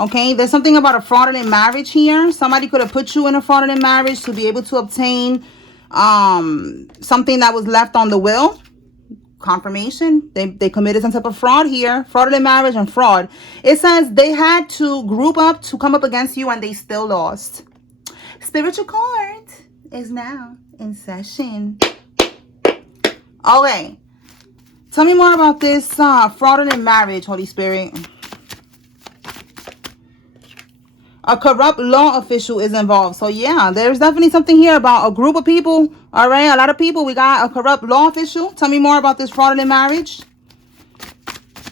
Okay, there's something about a fraudulent marriage here. Somebody could have put you in a fraudulent marriage to be able to obtain something that was left on the will. Confirmation. They committed some type of fraud here. Fraudulent marriage and fraud. It says they had to group up to come up against you and they still lost. Spiritual court is now in session. Okay. Tell me more about this fraudulent marriage, Holy Spirit. A corrupt law official is involved. So yeah, there's definitely something here about a group of people. All right, a lot of people. We got a corrupt law official. Tell me more about this fraudulent marriage.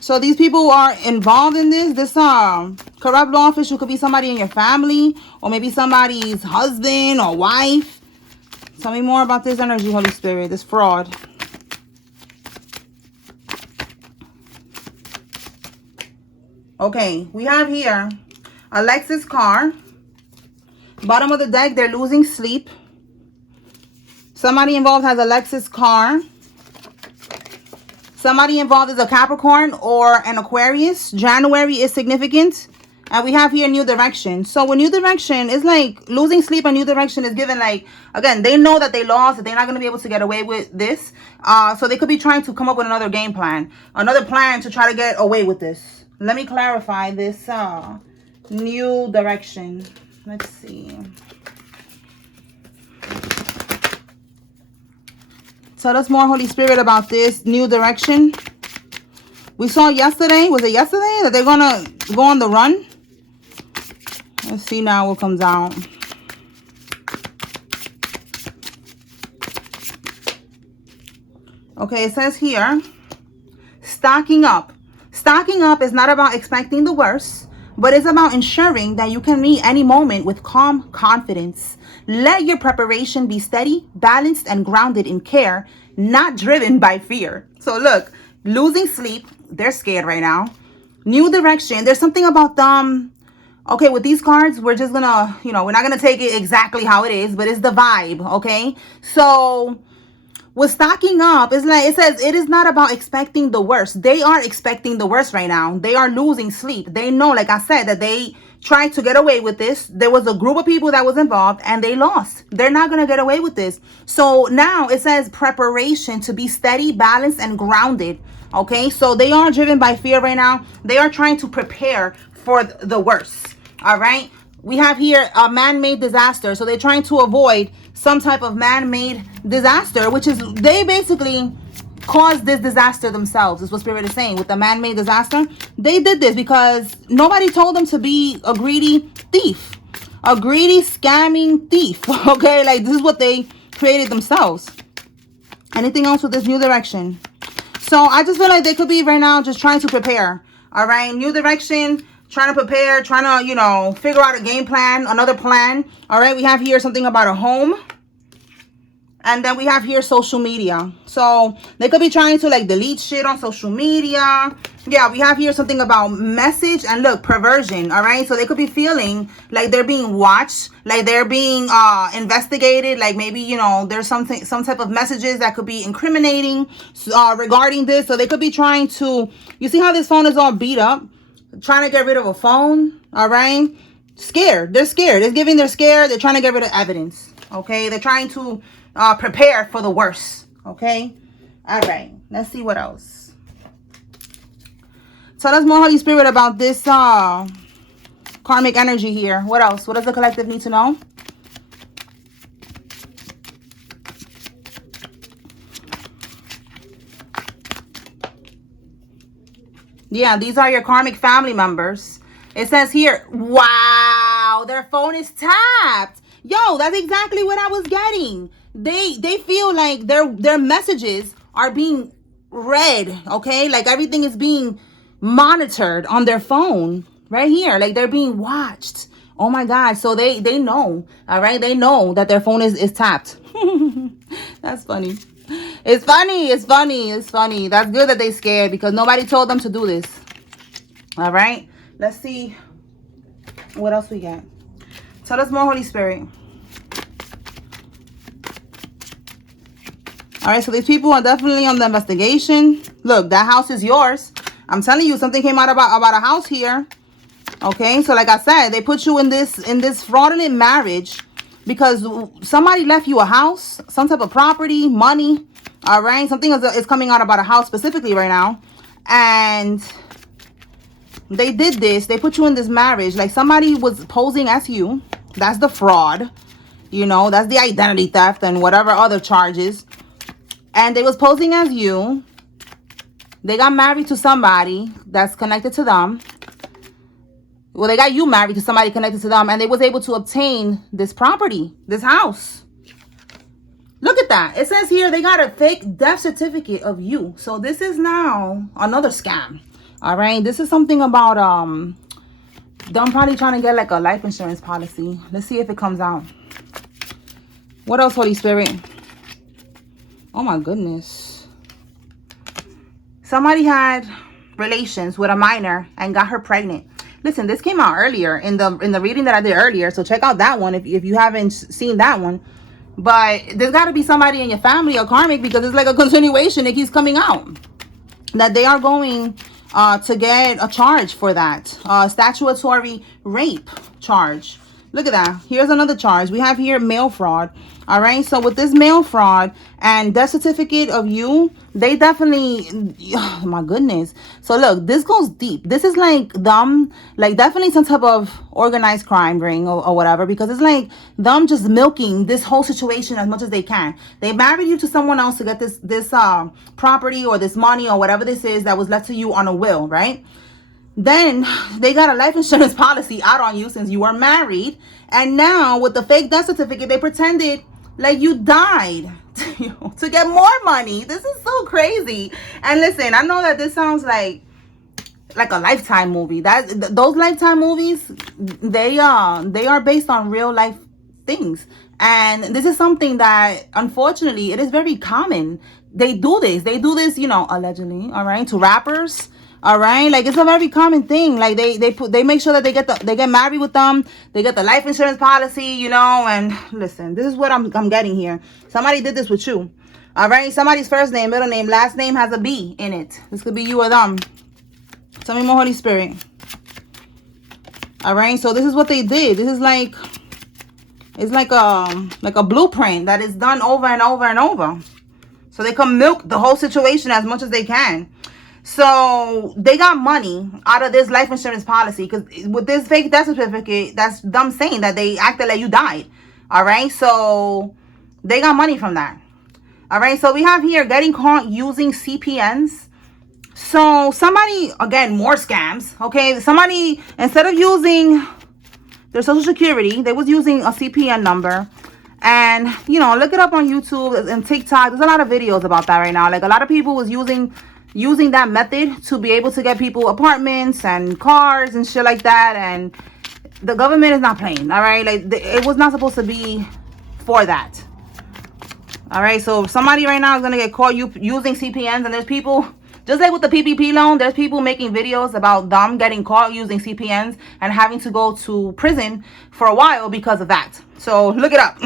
So these people are involved in this. This corrupt law official could be somebody in your family, or maybe somebody's husband or wife. Tell me more about this energy, Holy Spirit. This fraud. Okay, we have here Alexis car. Bottom of the deck, they're losing sleep. Somebody involved has a Lexus car. Somebody involved is a Capricorn or an Aquarius. January is significant. And we have here new direction. So with new direction, it's like losing sleep and new direction is given like, again, they know that they lost, that they're not going to be able to get away with this. So they could be trying to come up with another game plan. Another plan to try to get away with this. Let me clarify this new direction. Let's see. Tell us more, Holy Spirit, about this new direction. We saw yesterday, was it yesterday, that they're gonna go on the run? Let's see now what comes out. Okay, it says here, stocking up. Stocking up is not about expecting the worst, but it's about ensuring that you can meet any moment with calm confidence. Let your preparation be steady, balanced, and grounded in care, not driven by fear. So look, losing sleep, they're scared right now. New direction, there's something about them. Okay, with these cards, we're just gonna, we're not gonna take it exactly how it is, but it's the vibe, okay? So with stocking up, it's like it says it is not about expecting the worst. They are expecting the worst right now. They are losing sleep. They know, like I said, that they tried to get away with this. There was a group of people that was involved and they lost. They're not going to get away with this. So now it says preparation to be steady, balanced, and grounded. Okay, so they are driven by fear right now. They are trying to prepare for the worst. All right. We have here a man-made disaster. So they're trying to avoid some type of man-made disaster, which is they basically caused this disaster themselves, is what Spirit is saying. With the man-made disaster, they did this because nobody told them to be a greedy thief, a greedy scamming thief. Okay, like this is what they created themselves. Anything else with this new direction? So I just feel like they could be right now just trying to prepare. All right, new direction, trying to prepare, trying to, figure out a game plan, another plan. All right, we have here something about a home. And then we have here social media. So they could be trying to like delete shit on social media. Yeah, we have here something about message and look, perversion. All right, so they could be feeling like they're being watched, like they're being investigated, like maybe there's some type of messages that could be incriminating regarding this. So they could be trying to, you see how this phone is all beat up, trying to get rid of a phone. All right, scared. They're scared. It's giving they're scared. They're trying to get rid of evidence. Okay, they're trying to prepare for the worst. Okay, all right, let's see what else. Tell us more, Holy Spirit, about this karmic energy here. What else? What does the collective need to know? Yeah, these are your karmic family members. It says here, wow, their phone is tapped. Yo, that's exactly what I was getting. They feel like their messages are being read, okay? Like everything is being monitored on their phone right here. Like they're being watched. Oh my God. So they know, all right? They know that their phone is tapped. That's funny. It's funny. It's funny. It's funny. That's good that they scared because nobody told them to do this. All right. Let's see what else we got. Tell us more, Holy Spirit. All right, so these people are definitely on the investigation. Look, that house is yours. I'm telling you, something came out about a house here. Okay, so like I said, they put you in this fraudulent marriage because somebody left you a house, some type of property, money. All right, something is coming out about a house specifically right now, and they did this. They put you in this marriage like somebody was posing as you. That's the fraud. You know, that's the identity theft and whatever other charges. And they was posing as you. They got married to somebody that's connected to them. Well, they got you married to somebody connected to them, and they was able to obtain this property, this house. Look at that. It says here they got a fake death certificate of you. So this is now another scam. All right. This is something about them probably trying to get like a life insurance policy. Let's see if it comes out. What else, Holy Spirit? Oh my goodness. Somebody had relations with a minor and got her pregnant. Listen, this came out earlier in the reading that I did earlier. So check out that one if you haven't seen that one. But there's got to be somebody in your family or karmic, because it's like a continuation. It keeps coming out that they are going to get a charge for that. Statutory rape charge. Look at that. Here's another charge. We have here mail fraud. All right. So with this mail fraud and death certificate of you, they definitely, oh my goodness. So look, this goes deep. This is like them, like definitely some type of organized crime ring or whatever, because it's like them just milking this whole situation as much as they can. They married you to someone else to get this property or this money or whatever this is that was left to you on a will, right? Then they got a life insurance policy out on you since you were married. And now with the fake death certificate, they pretended like you died to get more money. This is so crazy. And listen, I know that this sounds like a Lifetime movie. Those Lifetime movies, they are based on real life things. And this is something that unfortunately it is very common. They do this, you know, allegedly, all right, to rappers. All right, like it's a very common thing. Like they make sure that they get married with them. They get the life insurance policy, you know. And listen, this is what I'm getting here. Somebody did this with you. All right, somebody's first name, middle name, last name has a B in it. This could be you or them. Tell me more, Holy Spirit. All right, so this is what they did. This is like, it's like a blueprint that is done over and over and over. So they can milk the whole situation as much as they can. So they got money out of this life insurance policy because with this fake death certificate, that's them saying that they acted like you died. All right, so they got money from that. All right, so we have here getting caught using CPNs. So somebody, again, more scams. Okay, somebody, instead of using their social security, they was using a CPN number. And, you know, look it up on YouTube and TikTok. There's a lot of videos about that right now. Like a lot of people was using that method to be able to get people apartments and cars and shit like that. And the government is not playing. All right, like it was not supposed to be for that. All right, so somebody right now is gonna get caught using CPNs, and there's people just like with the PPP loan. There's people making videos about them getting caught using CPNs and having to go to prison for a while because of that. So look it up.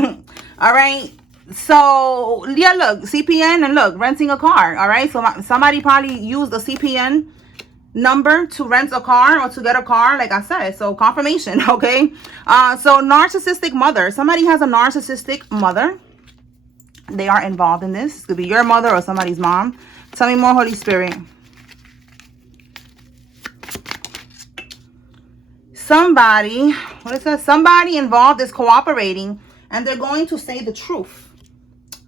All right. So yeah, look, CPN, and look, renting a car. All right, so somebody probably used a CPN number to rent a car or to get a car, like I said. So confirmation. Okay, so narcissistic mother. Somebody has a narcissistic mother. They are involved in this. It could be your mother or somebody's mom. Tell me more, Holy Spirit. Somebody, what it says, somebody involved is cooperating and they're going to say the truth.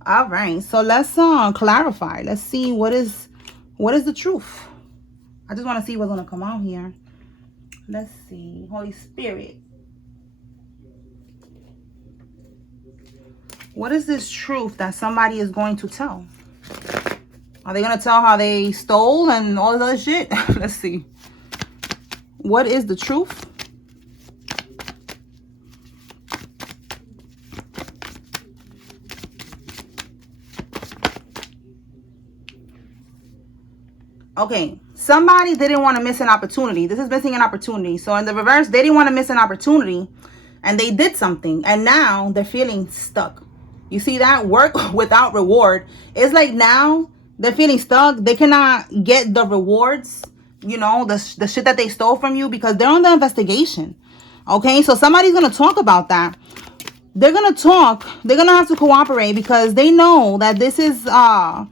All right, so let's clarify. Let's see what is the truth. I just want to see what's going to come out here. Let's see. Holy Spirit. What is this truth that somebody is going to tell? Are they going to tell how they stole and all this other shit? Let's see. What is the truth? Okay, somebody didn't want to miss an opportunity. This is missing an opportunity. So in the reverse, they didn't want to miss an opportunity and they did something and now they're feeling stuck. You see that? Work without reward. It's like now they're feeling stuck. They cannot get the rewards you know, the shit that they stole from you, because they're on the investigation. Okay, so somebody's going to talk about that. They're going to talk. They're going to have to cooperate because they know that this is a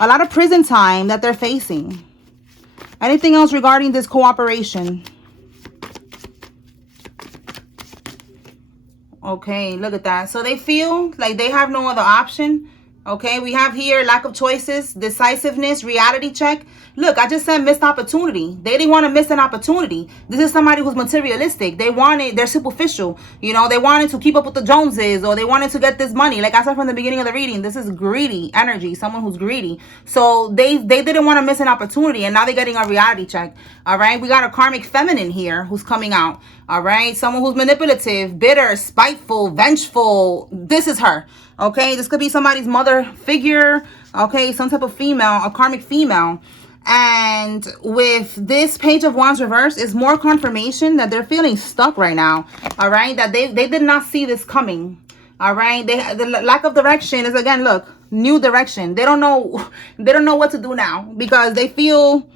lot of prison time that they're facing. Anything else regarding this cooperation? Okay, look at that. So they feel like they have no other option. Okay, we have here lack of choices, decisiveness, reality check. Look, I just said missed opportunity. They didn't want to miss an opportunity. This is somebody who's materialistic. They're superficial. You know, they wanted to keep up with the Joneses, or they wanted to get this money. Like I said from the beginning of the reading, this is greedy energy, someone who's greedy. So they didn't want to miss an opportunity, and now they're getting a reality check. All right, we got a karmic feminine here who's coming out. All right, someone who's manipulative, bitter, spiteful, vengeful. This is her. Okay, this could be somebody's mother figure. Okay, some type of female, a karmic female. And with this Page of Wands reverse, is more confirmation that they're feeling stuck right now. All right, that they did not see this coming. All right, the lack of direction is, again, look, new direction. They don't know what to do now, because they feel,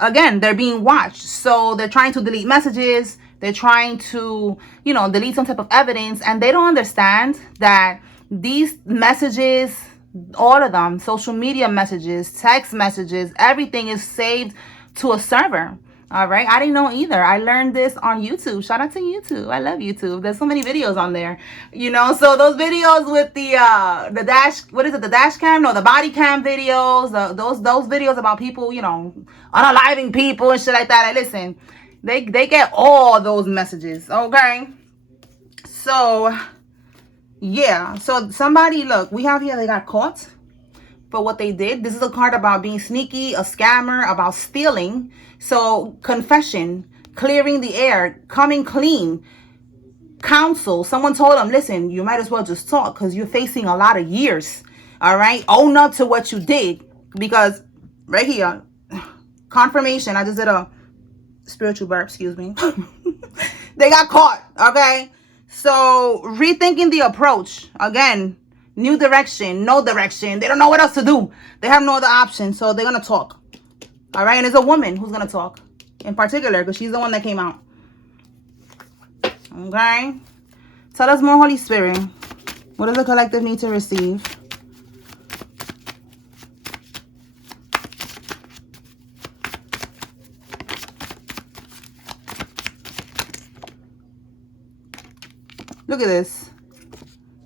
again, they're being watched. So they're trying to delete messages. They're trying to, you know, delete some type of evidence, and they don't understand that these messages, all of them, social media messages, text messages, everything is saved to a server. All right, I didn't know either. I learned this on YouTube. Shout out to YouTube. I love YouTube. There's so many videos on there, you know. So those videos with the dash, what is it, the dash cam? No, the body cam videos. Those videos about people, you know, unaliving people and shit like that. Listen, they get all those messages. Okay, so yeah, so somebody, look, we have here, they got caught for what they did. This is a card about being sneaky, a scammer, about stealing. So confession, clearing the air, coming clean, counsel. Someone told them, listen, you might as well just talk because you're facing a lot of years. All right, own up to what you did, because right here, confirmation. I just did a spiritual burp, excuse me. They got caught. Okay, so rethinking the approach. Again, new direction, no direction. They don't know what else to do. They have no other option, so they're gonna talk. All right, and it's a woman who's gonna talk in particular, because she's the one that came out. Okay, tell us more, Holy Spirit. What does the collective need to receive? Look at this.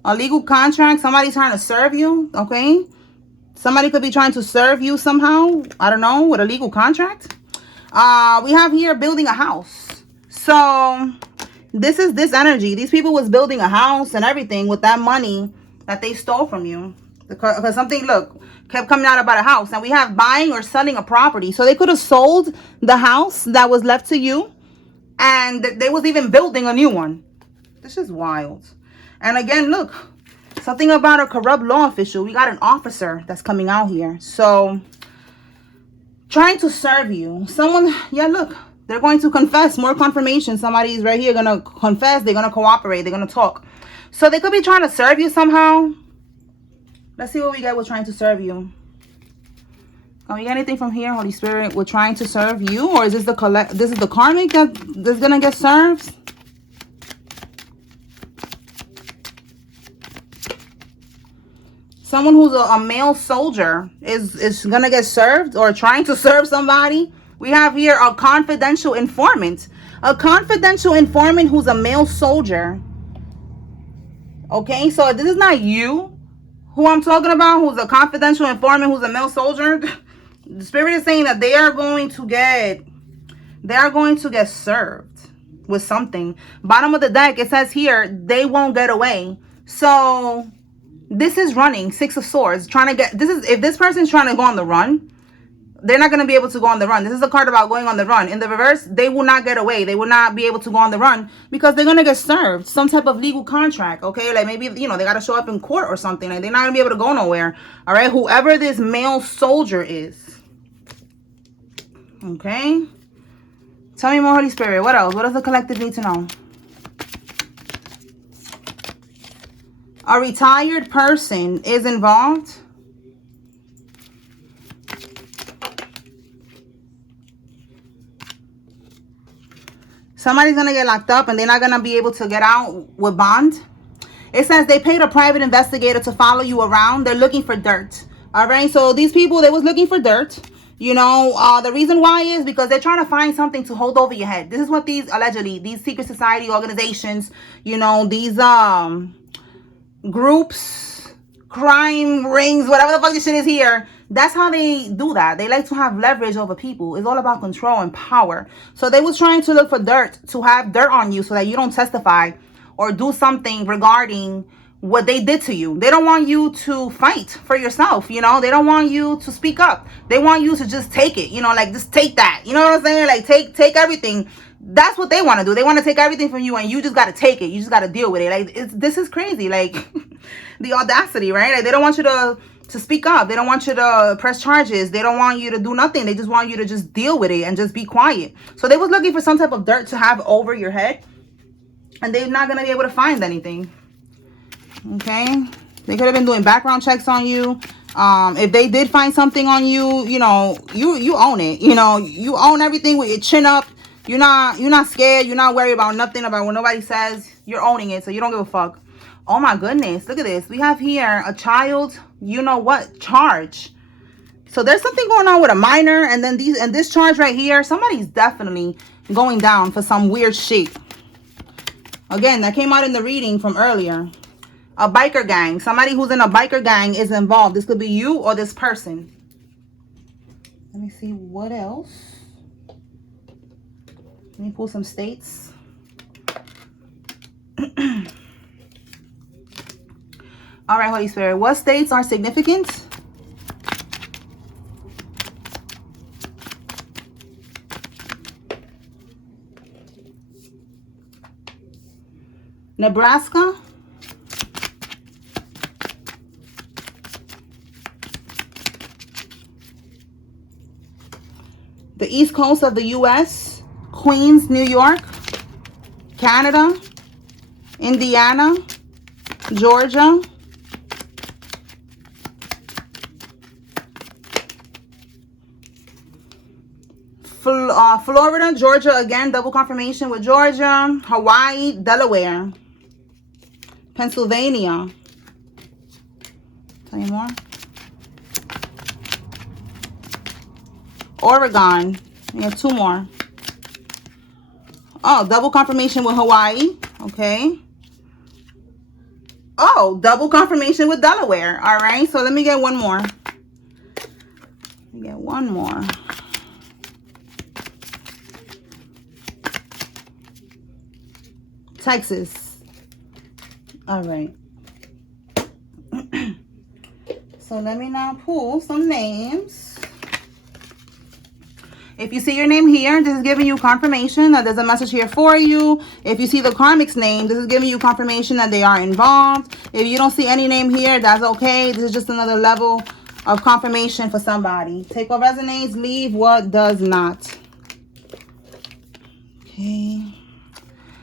A legal contract. Somebody's trying to serve you. Okay. Somebody could be trying to serve you somehow. I don't know. With a legal contract. We have here building a house. So this is this energy. These people was building a house and everything with that money that they stole from you. Because something, look, kept coming out about a house. And we have buying or selling a property. So they could have sold the house that was left to you. And they was even building a new one. This is wild. And again, look, something about a corrupt law official. We got an officer that's coming out here. So trying to serve you. Someone, yeah, look, they're going to confess. More confirmation. Somebody's right here going to confess. They're going to cooperate. They're going to talk. So they could be trying to serve you somehow. Let's see what we get with trying to serve you. Oh, you got anything from here, Holy Spirit? We're trying to serve you? Or is this this is the karmic that's going to get served? Someone who's a male soldier is going to get served or trying to serve somebody. We have here a confidential informant. A confidential informant who's a male soldier. Okay, so if this is not you who I'm talking about, who's a confidential informant, who's a male soldier, the Spirit is saying that they are going to get served with something. Bottom of the deck, it says here, they won't get away. So this is running, Six of Swords, trying to get, if this person's trying to go on the run, they're not going to be able to go on the run. This is a card about going on the run. In the reverse, they will not get away. They will not be able to go on the run because they're going to get served some type of legal contract. Okay, like maybe, you know, they got to show up in court or something. Like they're not going to be able to go nowhere. All right, whoever this male soldier is. Okay, tell me more, Holy Spirit. What else? What does the collective need to know? A retired person is involved. Somebody's going to get locked up and they're not going to be able to get out with bond. It says they paid a private investigator to follow you around. They're looking for dirt. All right. So these people, they was looking for dirt. You know, the reason why is because they're trying to find something to hold over your head. This is what these, allegedly, these secret society organizations, you know, these groups, crime rings, whatever the fuck this shit is here. That's how they do that. They like to have leverage over people. It's all about control and power. So they was trying to look for dirt, to have dirt on you so that you don't testify or do something regarding what they did to you. They don't want you to fight for yourself, you know. They don't want you to speak up. They want you to just take it, you know, like just take that. You know what I'm saying? Like take everything. That's what they want to do. They want to take everything from you and you just got to take it. You just got to deal with it. Like this is crazy. Like the audacity, right? Like they don't want you to speak up. They don't want you to press charges. They don't want you to do nothing. They just want you to just deal with it and just be quiet. So they was looking for some type of dirt to have over your head. And they're not going to be able to find anything. Okay? They could have been doing background checks on you. If they did find something on you, you know, you own it. You know, you own everything with your chin up. You're not scared. You're not worried about nothing, about what nobody says. You're owning it, so you don't give a fuck. Oh my goodness, look at this. We have here a child, you know what, charge. So there's something going on with a minor, and then this charge right here, somebody's definitely going down for some weird shit. Again, that came out in the reading from earlier. A biker gang. Somebody who's in a biker gang is involved. This could be you or this person. Let me see what else. Let me pull some states. All right, Holy Spirit. What states are significant? Nebraska. The East Coast of the U.S. Queens, New York. Canada. Indiana. Georgia. Florida, Georgia, again, double confirmation with Georgia. Hawaii, Delaware. Pennsylvania. Tell you more. Oregon. We have two more. Oh, double confirmation with Hawaii. Okay. Oh, double confirmation with Delaware. All right. So let me get one more. Let me get one more. Texas. All right. So let me now pull some names. If you see your name here, this is giving you confirmation that there's a message here for you. If you see the karmic's name, this is giving you confirmation that they are involved. If you don't see any name here, that's okay. This is just another level of confirmation for somebody. Take what resonates, leave what does not. Okay.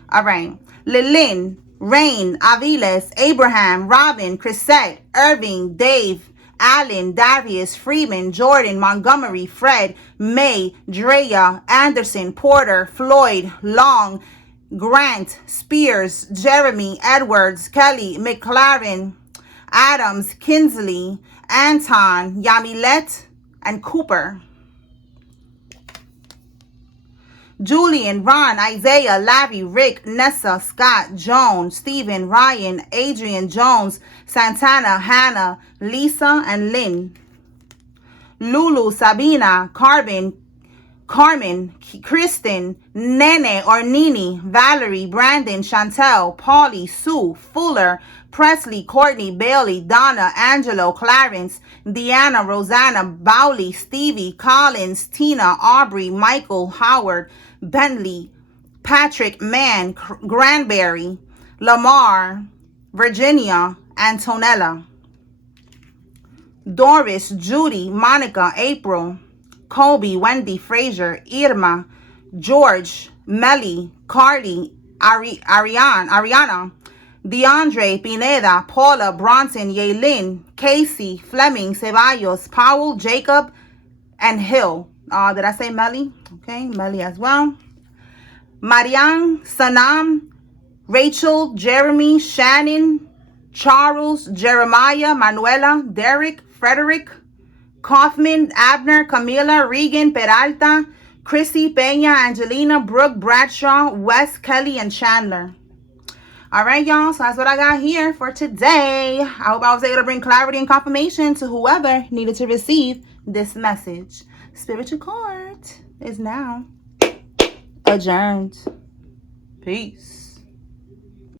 All right. Lilin, Rain, Aviles, Abraham, Robin, Chrisette, Irving, Dave, Allen, Darius, Freeman, Jordan, Montgomery, Fred, May, Drea, Anderson, Porter, Floyd, Long, Grant, Spears, Jeremy, Edwards, Kelly, McLaren, Adams, Kinsley, Anton, Yamilet, and Cooper. Julian, Ron, Isaiah, Larry, Rick, Nessa, Scott, Joan, Stephen, Ryan, Adrian, Jones, Santana, Hannah, Lisa, and Lynn. Lulu, Sabina, Carmen, Kristen, Nene or Nini, Valerie, Brandon, Chantel, Polly, Sue, Fuller, Presley, Courtney, Bailey, Donna, Angelo, Clarence, Deanna, Rosanna, Bowley, Stevie, Collins, Tina, Aubrey, Michael, Howard, Bentley, Patrick, Mann, Granberry, Lamar, Virginia, Antonella. Doris, Judy, Monica, April, Kobe, Wendy, Frazier, Irma, George, Melly, Carly, Ariana, DeAndre, Pineda, Paula, Bronson, Yaelin, Casey, Fleming, Ceballos, Powell, Jacob, and Hill. Did I say Melly? Okay, Melly as well. Marianne, Sanam, Rachel, Jeremy, Shannon, Charles, Jeremiah, Manuela, Derek, Frederick, Kaufman, Abner, Camila, Regan, Peralta, Chrissy, Peña, Angelina, Brooke, Bradshaw, Wes, Kelly, and Chandler. All right, y'all. So that's what I got here for today. I hope I was able to bring clarity and confirmation to whoever needed to receive this message. Spiritual court is now adjourned. Peace.